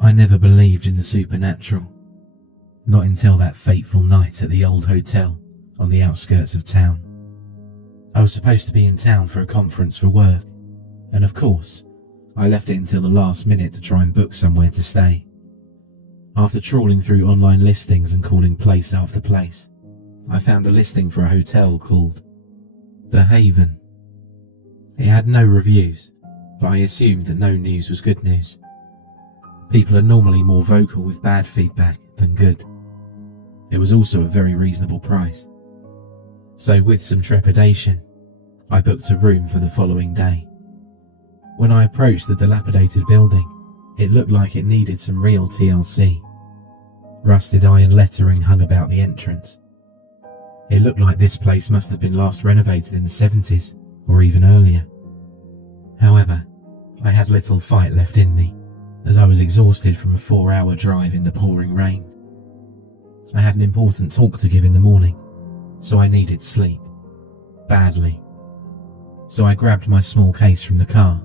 I never believed in the supernatural. Not until that fateful night at the old hotel on the outskirts of town. I was supposed to be in town for a conference for work, and of course, I left it until the last minute to try and book somewhere to stay. After trawling through online listings and calling place after place, I found a listing for a hotel called The Haven. It had no reviews, but I assumed that no news was good news. People are normally more vocal with bad feedback than good. It was also a very reasonable price. So with some trepidation, I booked a room for the following day. When I approached the dilapidated building, it looked like it needed some real TLC. Rusted iron lettering hung about the entrance. It looked like this place must have been last renovated in the 70s, or even earlier. However, I had little fight left in me, as I was exhausted from a 4-hour drive in the pouring rain. I had an important talk to give in the morning, so I needed sleep. Badly. So I grabbed my small case from the car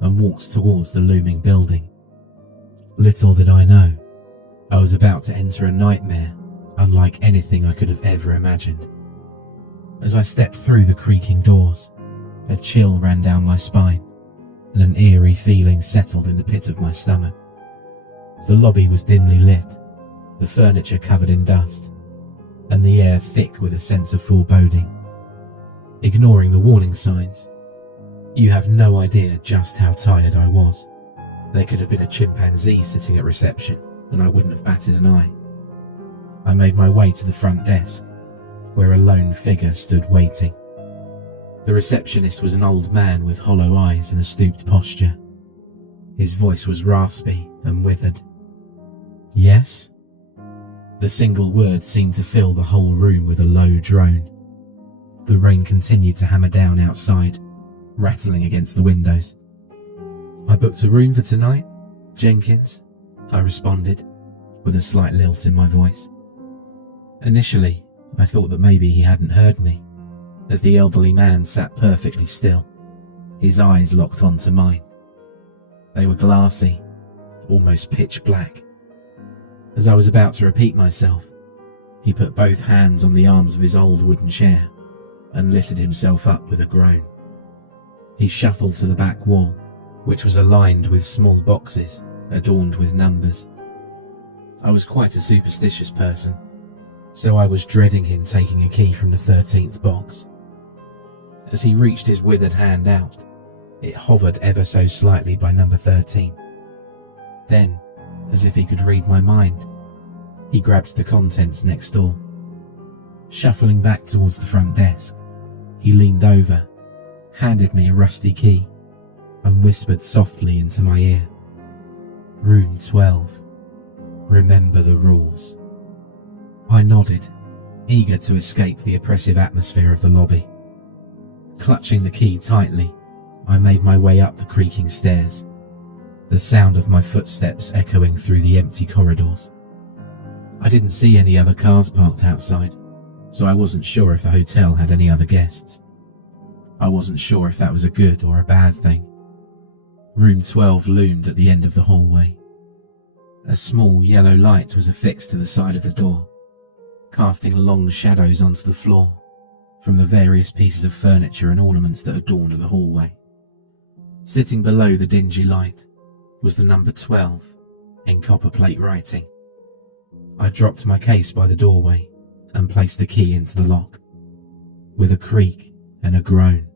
and walked towards the looming building. Little did I know, I was about to enter a nightmare unlike anything I could have ever imagined. As I stepped through the creaking doors, a chill ran down my spine and an eerie feeling settled in the pit of my stomach. The lobby was dimly lit, the furniture covered in dust, and the air thick with a sense of foreboding. Ignoring the warning signs, you have no idea just how tired I was. There could have been a chimpanzee sitting at reception and I wouldn't have batted an eye. I made my way to the front desk, where a lone figure stood waiting. The receptionist was an old man with hollow eyes and a stooped posture. His voice was raspy and withered. Yes? The single word seemed to fill the whole room with a low drone. The rain continued to hammer down outside, rattling against the windows. I booked a room for tonight, Jenkins, I responded, with a slight lilt in my voice. Initially, I thought that maybe he hadn't heard me, as the elderly man sat perfectly still, his eyes locked onto mine. They were glassy, almost pitch black. As I was about to repeat myself, he put both hands on the arms of his old wooden chair and lifted himself up with a groan. He shuffled to the back wall, which was aligned with small boxes adorned with numbers. I was quite a superstitious person, so I was dreading him taking a key from the 13th box. As he reached his withered hand out, it hovered ever so slightly by number 13. Then, as if he could read my mind, he grabbed the contents next door. Shuffling back towards the front desk, he leaned over, handed me a rusty key, and whispered softly into my ear, "Room 12. Remember the rules." I nodded, eager to escape the oppressive atmosphere of the lobby. Clutching the key tightly, I made my way up the creaking stairs, the sound of my footsteps echoing through the empty corridors. I didn't see any other cars parked outside, so I wasn't sure if the hotel had any other guests. I wasn't sure if that was a good or a bad thing. Room 12 loomed at the end of the hallway. A small yellow light was affixed to the side of the door, casting long shadows onto the floor from the various pieces of furniture and ornaments that adorned the hallway. Sitting below the dingy light was the number 12 in copper plate writing. I dropped my case by the doorway and placed the key into the lock. With a creak and a groan,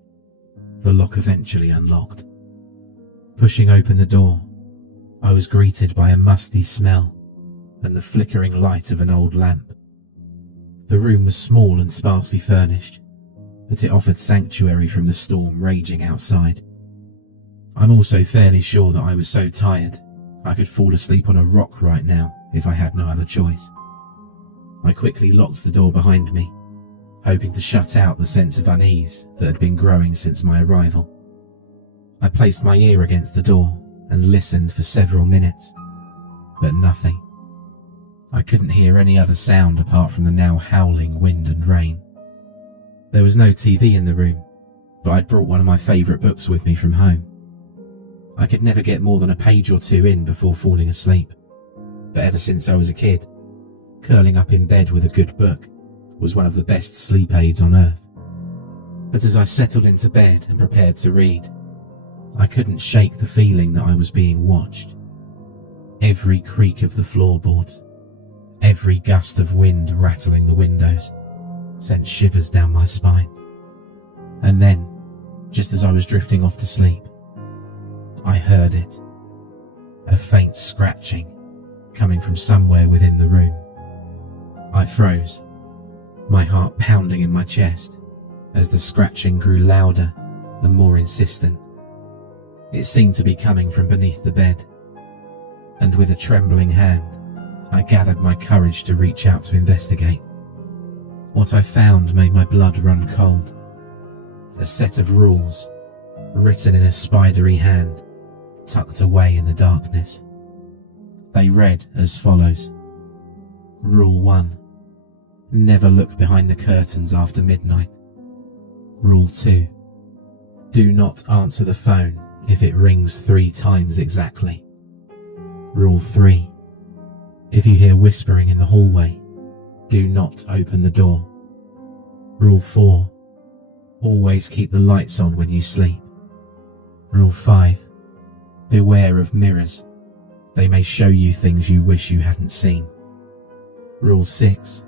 the lock eventually unlocked. Pushing open the door, I was greeted by a musty smell and the flickering light of an old lamp. The room was small and sparsely furnished, but it offered sanctuary from the storm raging outside. I'm also fairly sure that I was so tired I could fall asleep on a rock right now if I had no other choice. I quickly locked the door behind me, hoping to shut out the sense of unease that had been growing since my arrival. I placed my ear against the door and listened for several minutes, but nothing. I couldn't hear any other sound apart from the now howling wind and rain. There was no TV in the room, but I'd brought one of my favourite books with me from home. I could never get more than a page or two in before falling asleep, but ever since I was a kid, curling up in bed with a good book was one of the best sleep aids on earth. But as I settled into bed and prepared to read, I couldn't shake the feeling that I was being watched. Every creak of the floorboards, every gust of wind rattling the windows, sent shivers down my spine. And then, just as I was drifting off to sleep, I heard it. A faint scratching coming from somewhere within the room. I froze, my heart pounding in my chest as the scratching grew louder and more insistent. It seemed to be coming from beneath the bed, and with a trembling hand, I gathered my courage to reach out to investigate. What I found made my blood run cold. A set of rules, written in a spidery hand, tucked away in the darkness. They read as follows. Rule 1. Never look behind the curtains after midnight. Rule 2. Do not answer the phone if it rings 3 times exactly. Rule 3. If you hear whispering in the hallway, do not open the door. Rule 4. Always keep the lights on when you sleep. Rule 5. Beware of mirrors. They may show you things you wish you hadn't seen. Rule 6.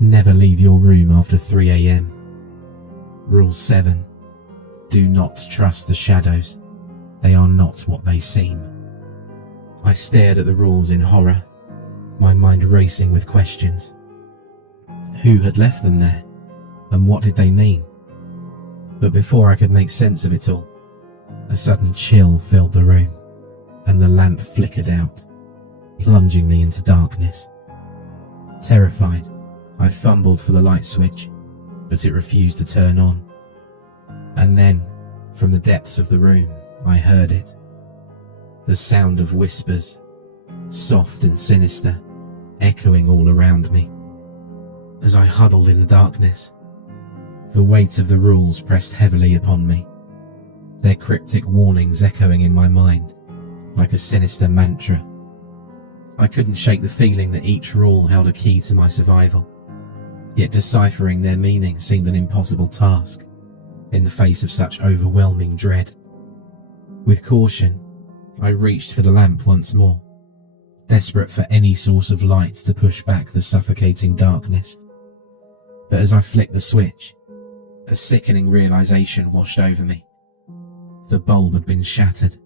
Never leave your room after 3 a.m. Rule 7. Do not trust the shadows. They are not what they seem. I stared at the rules in horror, my mind racing with questions. Who had left them there, and what did they mean? But before I could make sense of it all, a sudden chill filled the room, and the lamp flickered out, plunging me into darkness. Terrified, I fumbled for the light switch, but it refused to turn on. And then, from the depths of the room, I heard it. The sound of whispers, soft and sinister, echoing all around me. As I huddled in the darkness, the weight of the rules pressed heavily upon me, their cryptic warnings echoing in my mind like a sinister mantra. I couldn't shake the feeling that each rule held a key to my survival, yet deciphering their meaning seemed an impossible task in the face of such overwhelming dread. With caution, I reached for the lamp once more, desperate for any source of light to push back the suffocating darkness. But as I flicked the switch, a sickening realization washed over me. The bulb had been shattered,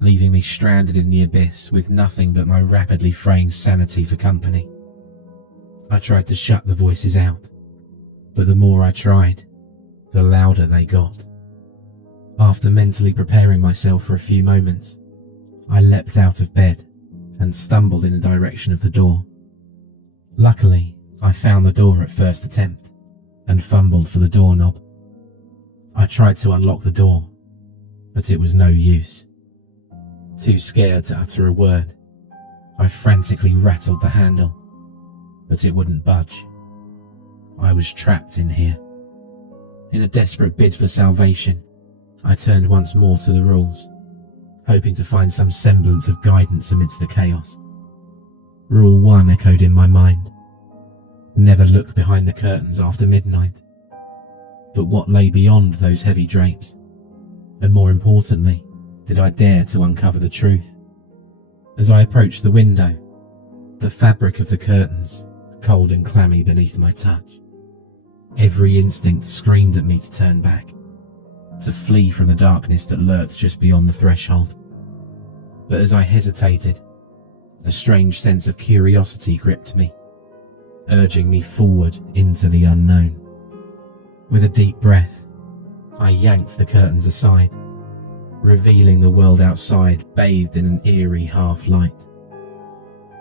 leaving me stranded in the abyss with nothing but my rapidly fraying sanity for company. I tried to shut the voices out, but the more I tried, the louder they got. After mentally preparing myself for a few moments, I leapt out of bed and stumbled in the direction of the door. Luckily, I found the door at first attempt and fumbled for the doorknob. I tried to unlock the door, but it was no use. Too scared to utter a word, I frantically rattled the handle, but it wouldn't budge. I was trapped in here. In a desperate bid for salvation, I turned once more to the rules, hoping to find some semblance of guidance amidst the chaos. Rule 1 echoed in my mind. Never look behind the curtains after midnight. But what lay beyond those heavy drapes? And more importantly, did I dare to uncover the truth? As I approached the window, the fabric of the curtains, cold and clammy beneath my touch. Every instinct screamed at me to turn back, to flee from the darkness that lurked just beyond the threshold. But as I hesitated, a strange sense of curiosity gripped me, urging me forward into the unknown. With a deep breath, I yanked the curtains aside, revealing the world outside bathed in an eerie half-light.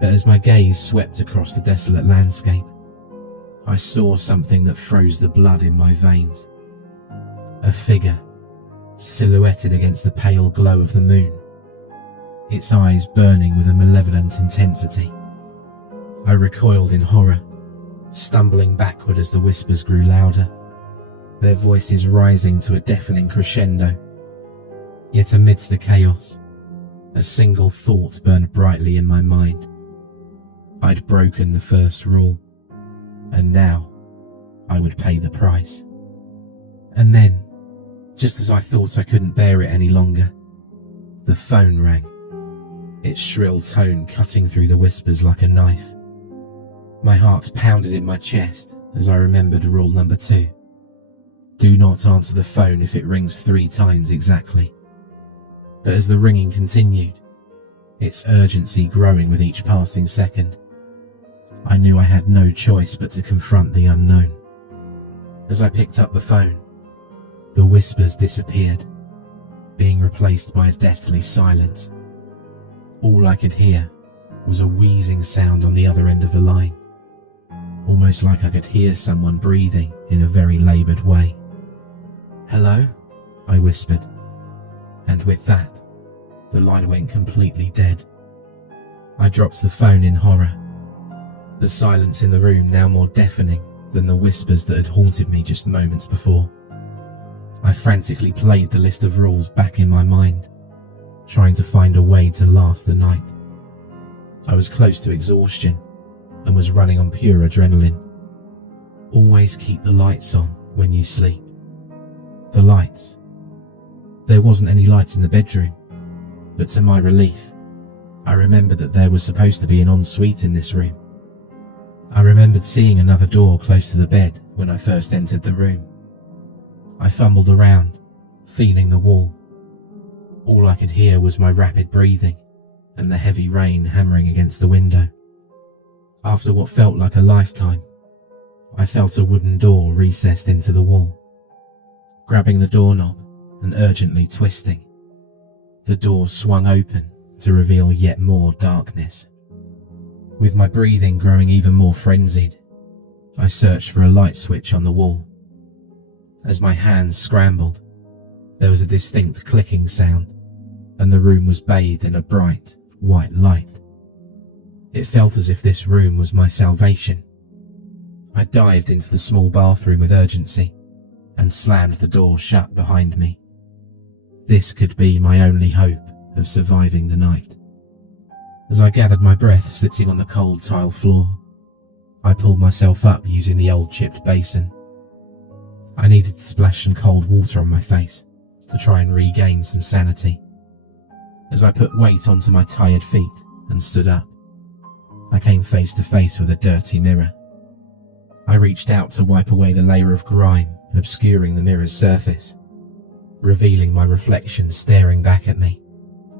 But as my gaze swept across the desolate landscape, I saw something that froze the blood in my veins. A figure, silhouetted against the pale glow of the moon, its eyes burning with a malevolent intensity. I recoiled in horror, stumbling backward as the whispers grew louder, their voices rising to a deafening crescendo. Yet amidst the chaos, a single thought burned brightly in my mind. I'd broken the first rule, and now I would pay the price. And then, just as I thought I couldn't bear it any longer, the phone rang, its shrill tone cutting through the whispers like a knife. My heart pounded in my chest as I remembered rule number 2. Do not answer the phone if it rings 3 times exactly. But as the ringing continued, its urgency growing with each passing second, I knew I had no choice but to confront the unknown. As I picked up the phone, the whispers disappeared, being replaced by a deathly silence. All I could hear was a wheezing sound on the other end of the line, almost like I could hear someone breathing in a very laboured way. "Hello?" I whispered, and with that, the line went completely dead. I dropped the phone in horror, the silence in the room now more deafening than the whispers that had haunted me just moments before. I frantically played the list of rules back in my mind, trying to find a way to last the night. I was close to exhaustion and was running on pure adrenaline. Always keep the lights on when you sleep. The lights. There wasn't any light in the bedroom, but to my relief, I remembered that there was supposed to be an ensuite in this room. I remembered seeing another door close to the bed when I first entered the room. I fumbled around, feeling the wall. All I could hear was my rapid breathing and the heavy rain hammering against the window. After what felt like a lifetime, I felt a wooden door recessed into the wall. Grabbing the doorknob and urgently twisting, the door swung open to reveal yet more darkness. With my breathing growing even more frenzied, I searched for a light switch on the wall. As my hands scrambled, there was a distinct clicking sound, and the room was bathed in a bright, white light. It felt as if this room was my salvation. I dived into the small bathroom with urgency and slammed the door shut behind me. This could be my only hope of surviving the night. As I gathered my breath sitting on the cold tile floor, I pulled myself up using the old chipped basin. I needed to splash some cold water on my face to try and regain some sanity. As I put weight onto my tired feet and stood up, I came face to face with a dirty mirror. I reached out to wipe away the layer of grime obscuring the mirror's surface, revealing my reflection staring back at me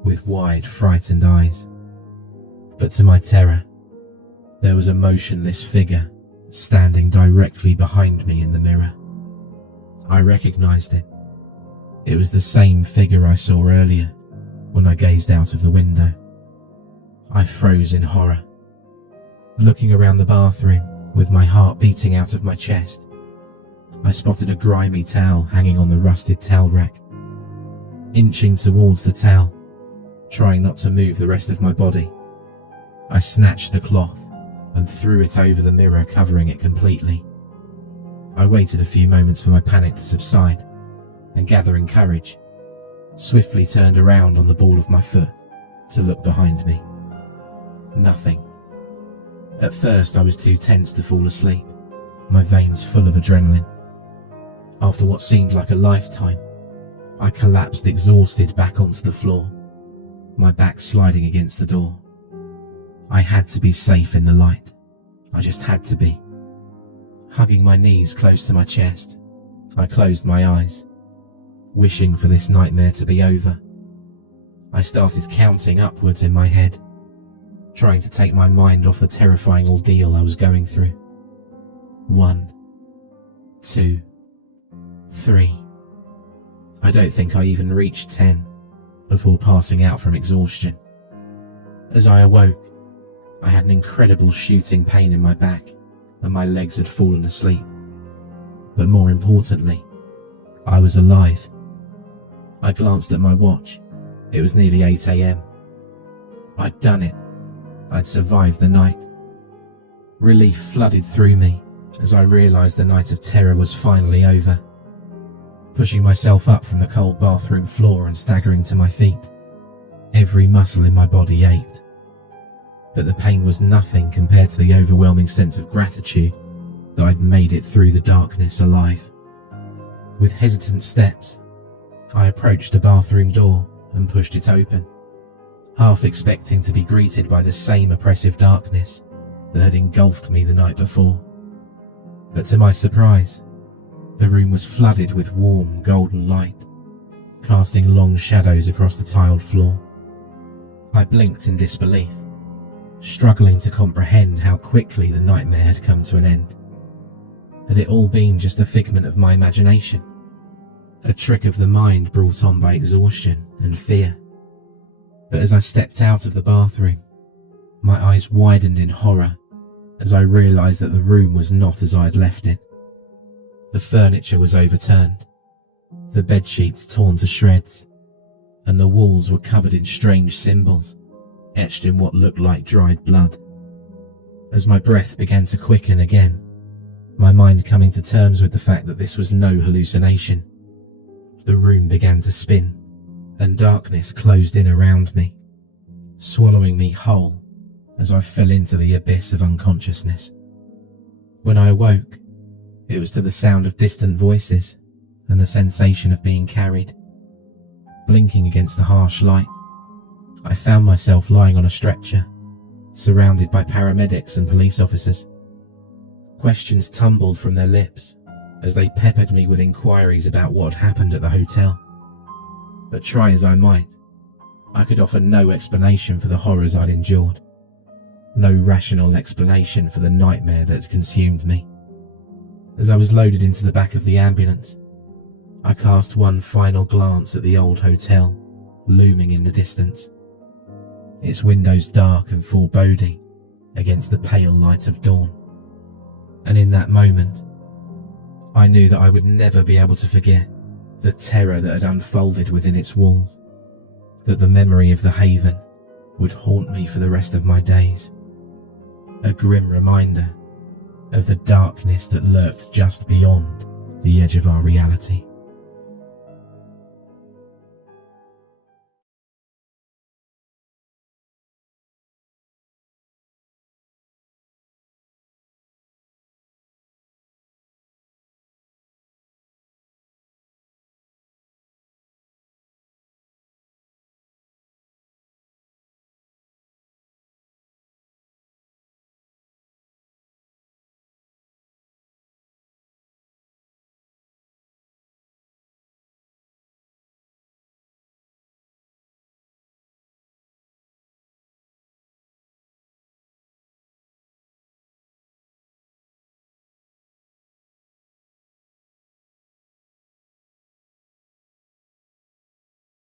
with wide, frightened eyes. But to my terror, there was a motionless figure standing directly behind me in the mirror. I recognized it. It was the same figure I saw earlier when I gazed out of the window. I froze in horror. Looking around the bathroom with my heart beating out of my chest, I spotted a grimy towel hanging on the rusted towel rack. Inching towards the towel, trying not to move the rest of my body, I snatched the cloth and threw it over the mirror, covering it completely. I waited a few moments for my panic to subside, and gathering courage, swiftly turned around on the ball of my foot to look behind me. Nothing. At first I was too tense to fall asleep, my veins full of adrenaline. After what seemed like a lifetime, I collapsed exhausted back onto the floor, my back sliding against the door. I had to be safe in the light. I just had to be. Hugging my knees close to my chest, I closed my eyes, wishing for this nightmare to be over. I started counting upwards in my head, trying to take my mind off the terrifying ordeal I was going through. 1, 2, 3. I don't think I even reached 10 before passing out from exhaustion. As I awoke, I had an incredible shooting pain in my back and my legs had fallen asleep. But more importantly, I was alive. I glanced at my watch. It was nearly 8 a.m. I'd done it. I'd survived the night. Relief flooded through me as I realized the night of terror was finally over. pushing myself up from the cold bathroom floor and staggering to my feet. Every muscle in my body ached, but the pain was nothing compared to the overwhelming sense of gratitude that I'd made it through the darkness alive. With hesitant steps, I approached the bathroom door and pushed it open, half expecting to be greeted by the same oppressive darkness that had engulfed me the night before. But to my surprise, the room was flooded with warm golden light, casting long shadows across the tiled floor. I blinked in disbelief, struggling to comprehend how quickly the nightmare had come to an end. Had it all been just a figment of my imagination? A trick of the mind brought on by exhaustion and fear? But as I stepped out of the bathroom, my eyes widened in horror as I realised that the room was not as I had left it. The furniture was overturned, the bedsheets torn to shreds, and the walls were covered in strange symbols, etched in what looked like dried blood. As my breath began to quicken again, my mind coming to terms with the fact that this was no hallucination, the room began to spin, and darkness closed in around me, swallowing me whole as I fell into the abyss of unconsciousness. When I awoke, it was to the sound of distant voices and the sensation of being carried. Blinking against the harsh light, I found myself lying on a stretcher, surrounded by paramedics and police officers. Questions tumbled from their lips as they peppered me with inquiries about what happened at the hotel. But try as I might, I could offer no explanation for the horrors I'd endured, no rational explanation for the nightmare that had consumed me. As I was loaded into the back of the ambulance, I cast one final glance at the old hotel looming in the distance, its windows dark and foreboding against the pale light of dawn. And in that moment, I knew that I would never be able to forget the terror that had unfolded within its walls, that the memory of the haven would haunt me for the rest of my days, a grim reminder of the darkness that lurked just beyond the edge of our reality.